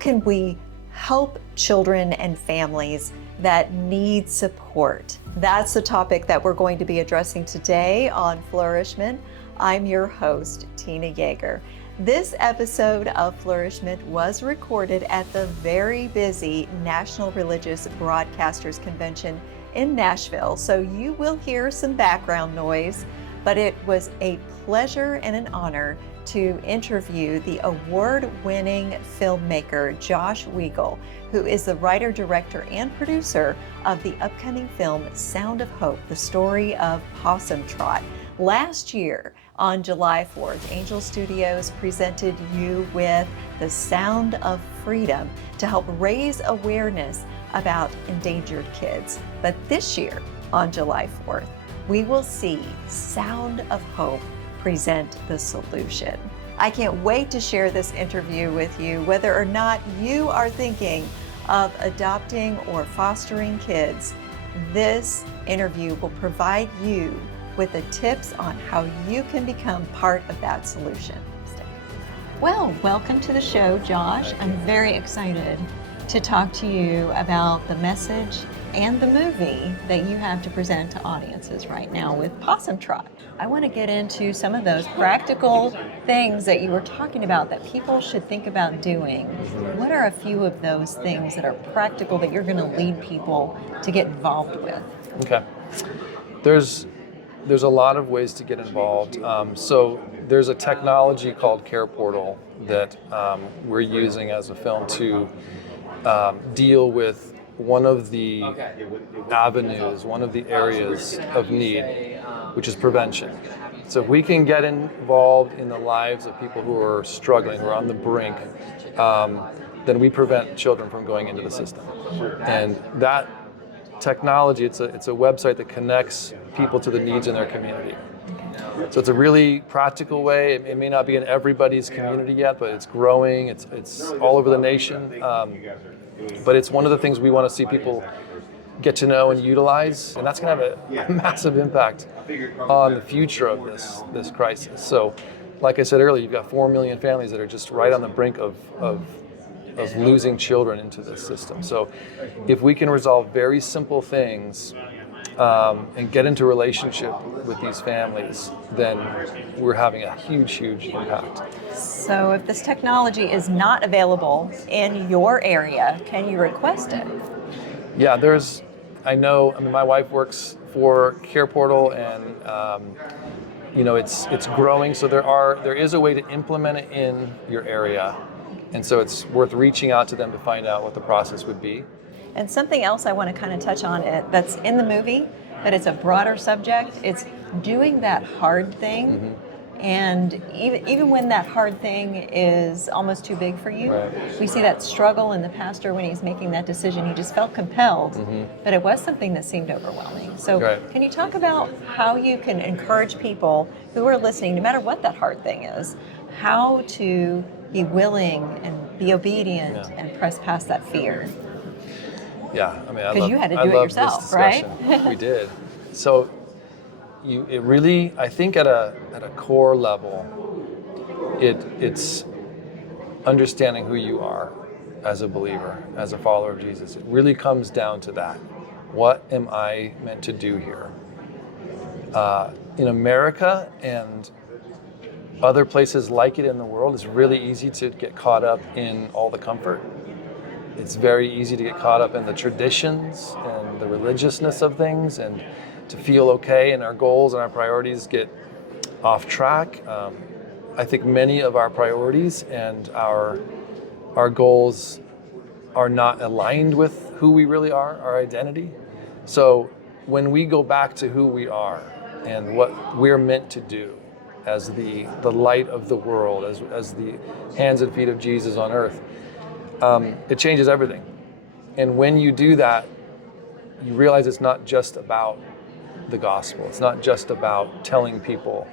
can we help children and families that need support? That's the topic that we're going to be addressing today on Flourish-Meant. I'm your host, Tina Yeager. This episode of Flourish-Meant was recorded at the very busy National Religious Broadcasters Convention in Nashville, so you will hear some background noise, but it was a pleasure and an honor to interview the award-winning filmmaker Josh Weigel, who is the writer, director, and producer of the upcoming film Sound of Hope, the Story of Possum Trot. Last year, on July 4th, Angel Studios presented you with The Sound of Freedom to help raise awareness about endangered kids. But this year, on July 4th, we will see Sound of Hope present the solution. I can't wait to share this interview with you, whether or not you are thinking of adopting or fostering kids. This interview will provide you with the tips on how you can become part of that solution. Well, welcome to the show, Josh. I'm very excited to talk to you about the message and the movie that you have to present to audiences right now with Possum Trot. I want to get into some of those practical things that you were talking about that people should think about doing. What are a few of those things that are practical that you're going to lead people to get involved with? Okay. There's a lot of ways to get involved. So there's a technology called Care Portal that we're using as a film to deal with one of the avenues, one of the areas of need, which is prevention. So if we can get involved in the lives of people who are struggling, who are on the brink, then we prevent children from going into the system. And that technology, it's a website that connects people to the needs in their community. So it's a really practical way. It may not be in everybody's community yet, but it's growing. It's all over the nation. But it's one of the things we want to see people get to know and utilize, and that's going to have a massive impact on the future of this crisis. So, like I said earlier, you've got 4 million families that are just right on the brink of losing children into this system. So, if we can resolve very simple things and get into relationship with these families, then we're having a huge impact. So if this technology is not available in your area, can you request it? Yeah, my wife works for Care Portal, and it's growing. So there is a way to implement it in your area, and so it's worth reaching out to them to find out what the process would be. And something else I want to kind of touch on that's in the movie, but it's a broader subject. It's doing that hard thing. Mm-hmm. And even when that hard thing is almost too big for you, right. We see that struggle in the pastor when he's making that decision. He just felt compelled, mm-hmm. but it was something that seemed overwhelming. So right. Can you talk about how you can encourage people who are listening, no matter what that hard thing is, how to be willing and be obedient and press past that fear? Yeah, because you had to do it yourself, right? We did. So I think at a core level, it's understanding who you are as a believer, as a follower of Jesus. It really comes down to that. What am I meant to do here? In America and other places like it in the world, it's really easy to get caught up in all the comfort. It's very easy to get caught up in the traditions and the religiousness of things, and to feel okay, and our goals and our priorities get off track. I think many of our priorities and our goals are not aligned with who we really are, our identity. So when we go back to who we are and what we're meant to do as the light of the world, as the hands and feet of Jesus on earth, it changes everything. And when you do that, you realize it's not just about the gospel. It's not just about telling people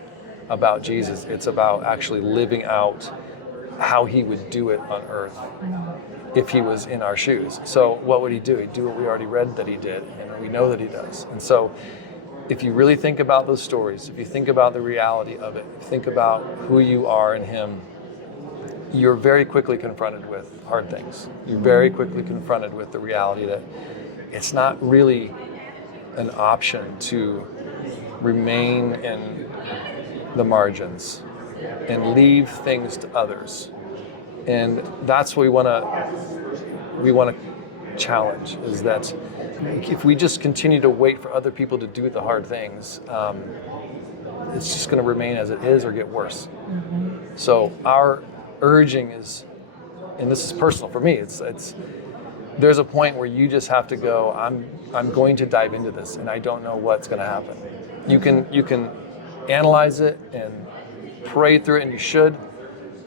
about Jesus. It's about actually living out how he would do it on earth if he was in our shoes. So what would he do? He'd do what we already read that he did, and we know that he does. And so if you really think about those stories, if you think about the reality of it, think about who you are in him, you're very quickly confronted with hard things. You're very quickly confronted with the reality that it's not really an option to remain in the margins and leave things to others. And that's what we want to challenge, is that if we just continue to wait for other people to do the hard things, it's just going to remain as it is or get worse. So our urging is, and this is personal for me, it's there's a point where you just have to go, I'm going to dive into this and I don't know what's going to happen. You can analyze it and pray through it, and you should,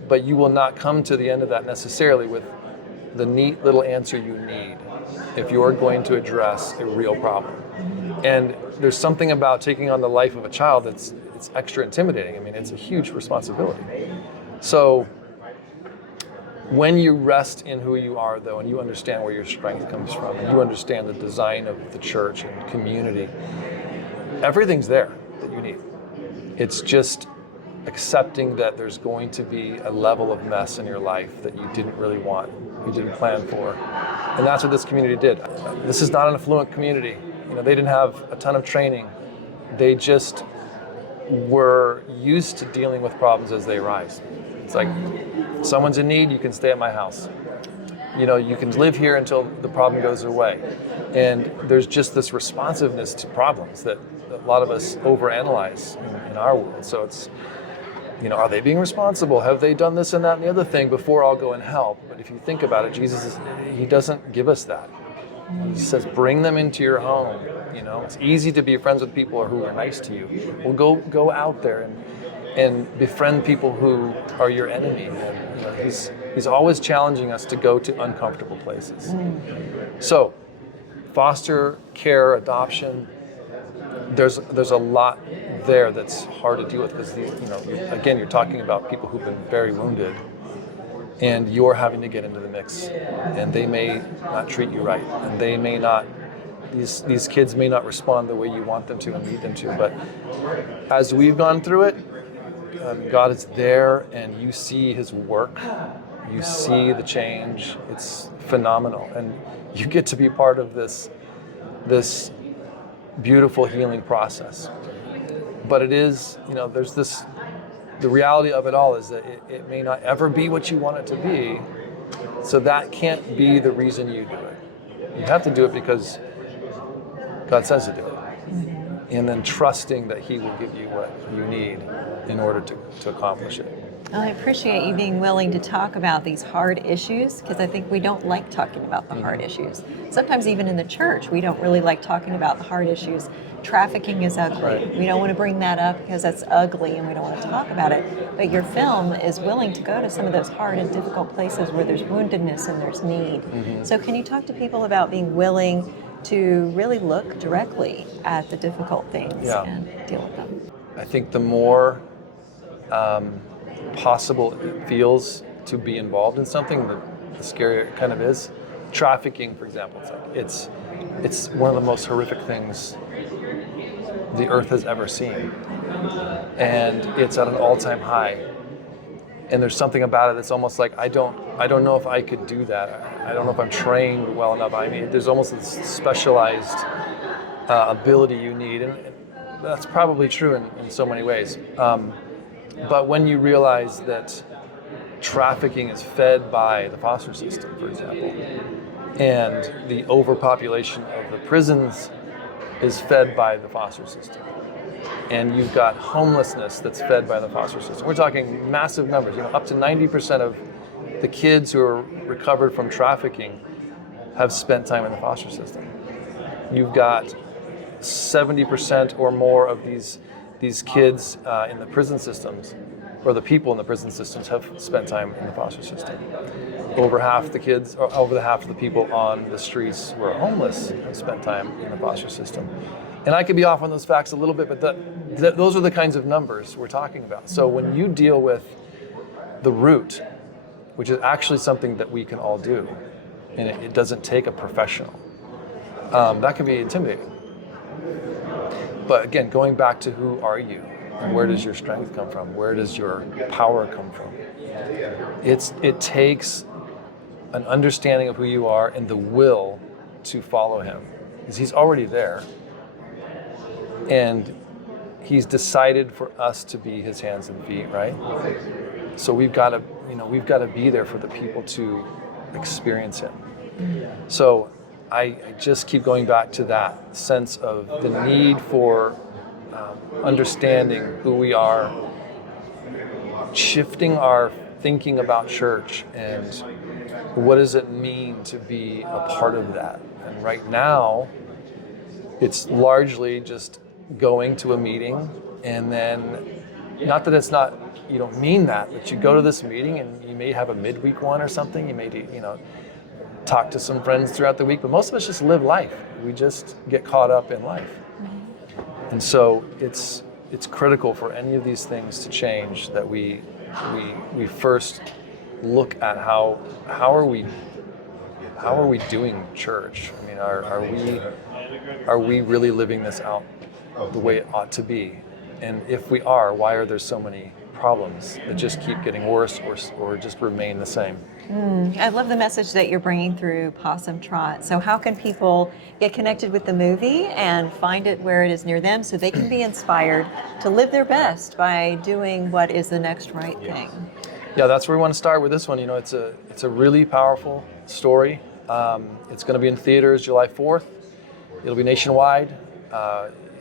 but you will not come to the end of that necessarily with the neat little answer you need if you're going to address a real problem. And there's something about taking on the life of a child it's extra intimidating. I mean, it's a huge responsibility. So when you rest in who you are, though, and you understand where your strength comes from, and you understand the design of the church and community, everything's there that you need. It's just accepting that there's going to be a level of mess in your life that you didn't really want, you didn't plan for. And that's what this community did. This is not an affluent community. They didn't have a ton of training. They just were used to dealing with problems as they arise. It's like, someone's in need, you can stay at my house. You can live here until the problem goes away. And there's just this responsiveness to problems that a lot of us overanalyze in our world. So it's, are they being responsible? Have they done this and that and the other thing before I'll go and help? But if you think about it, he doesn't give us that. He says, bring them into your home. It's easy to be friends with people who are nice to you. Well, go out there and befriend people who are your enemy. And he's always challenging us to go to uncomfortable places. So, foster care, adoption, there's a lot there that's hard to deal with, because again, you're talking about people who've been very wounded, and you're having to get into the mix, and they may not treat you right, and they may not. These kids may not respond the way you want them to and need them to. But as we've gone through it, God is there, and you see His work. You see the change. It's phenomenal, and you get to be part of this beautiful healing process. But it is, there's this. The reality of it all is that it may not ever be what you want it to be. So that can't be the reason you do it. You have to do it because God says to do it. And then trusting that He will give you what you need in order to accomplish it. Well, I appreciate you being willing to talk about these hard issues, because I think we don't like talking about the hard issues. Sometimes even in the church, we don't really like talking about the hard issues. Trafficking is ugly. Right. We don't want to bring that up because that's ugly and we don't want to talk about it. But your film is willing to go to some of those hard and difficult places where there's woundedness and there's need. So can you talk to people about being willing to really look directly at the difficult things and deal with them? I think the more possible it feels to be involved in something, the scarier it kind of is. Trafficking, for example, it's one of the most horrific things the earth has ever seen, and it's at an all-time high. And there's something about it that's almost like I don't know if I could do that. I don't know if I'm trained well enough. I mean, there's almost this specialized ability you need, and that's probably true in so many ways. But when you realize that trafficking is fed by the foster system, for example, and the overpopulation of the prisons is fed by the foster system, and you've got homelessness that's fed by the foster system. We're talking massive numbers. Up to 90% of the kids who are recovered from trafficking have spent time in the foster system. You've got 70% or more of these kids in the prison systems, or the people in the prison systems, have spent time in the foster system. Over half the kids, or over half of the people on the streets who are homeless have spent time in the foster system. And I could be off on those facts a little bit, but those are the kinds of numbers we're talking about. So when you deal with the root, which is actually something that we can all do, and it doesn't take a professional, that can be intimidating. But again, going back to who are you? And where does your strength come from? Where does your power come from? It takes an understanding of who you are and the will to follow him, because he's already there. And he's decided for us to be his hands and feet, right? So we've got to be there for the people to experience him. So I just keep going back to that sense of the need for understanding who we are, shifting our thinking about church, and what does it mean to be a part of that. And right now, it's largely just going to a meeting, and then, not that it's not, you don't mean that, but you go to this meeting and you may have a midweek one or something, you may talk to some friends throughout the week, but most of us just live life. We just get caught up in life. And so it's critical for any of these things to change that we first look at how are we doing church? I mean, are we really living this out the way it ought to be? And if we are, why are there so many problems that just keep getting worse or just remain the same? I love the message that you're bringing through Possum Trot. So how can people get connected with the movie and find it where it is near them so they can be inspired to live their best by doing what is the next right thing? Yeah, that's where we want to start with this one. It's a really powerful story. It's going to be in theaters July 4th. It'll be nationwide.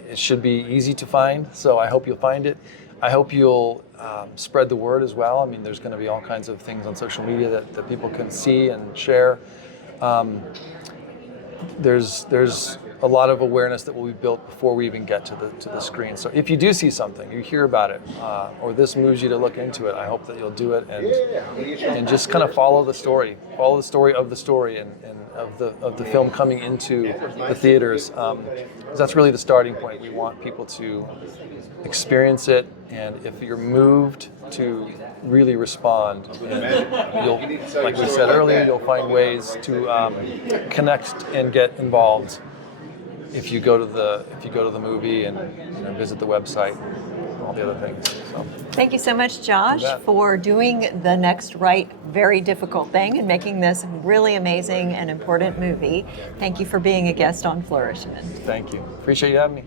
It should be easy to find, so I hope you'll find it. I hope you'll spread the word as well. I mean, there's going to be all kinds of things on social media that people can see and share. There's a lot of awareness that will be built before we even get to the screen. So if you do see something, you hear about it, or this moves you to look into it, I hope that you'll do it and just kind of follow the story of the story and of the film coming into the theaters. That's really the starting point. We want people to experience it, and if you're moved, to really respond. And you'll, like we said earlier, you'll find ways to connect and get involved if you go to the movie and visit the website and all the other things. So. Thank you so much, Josh, for doing the next right, very difficult thing and making this really amazing and important movie. Thank you for being a guest on Flourish-Meant. Thank you. Appreciate you having me.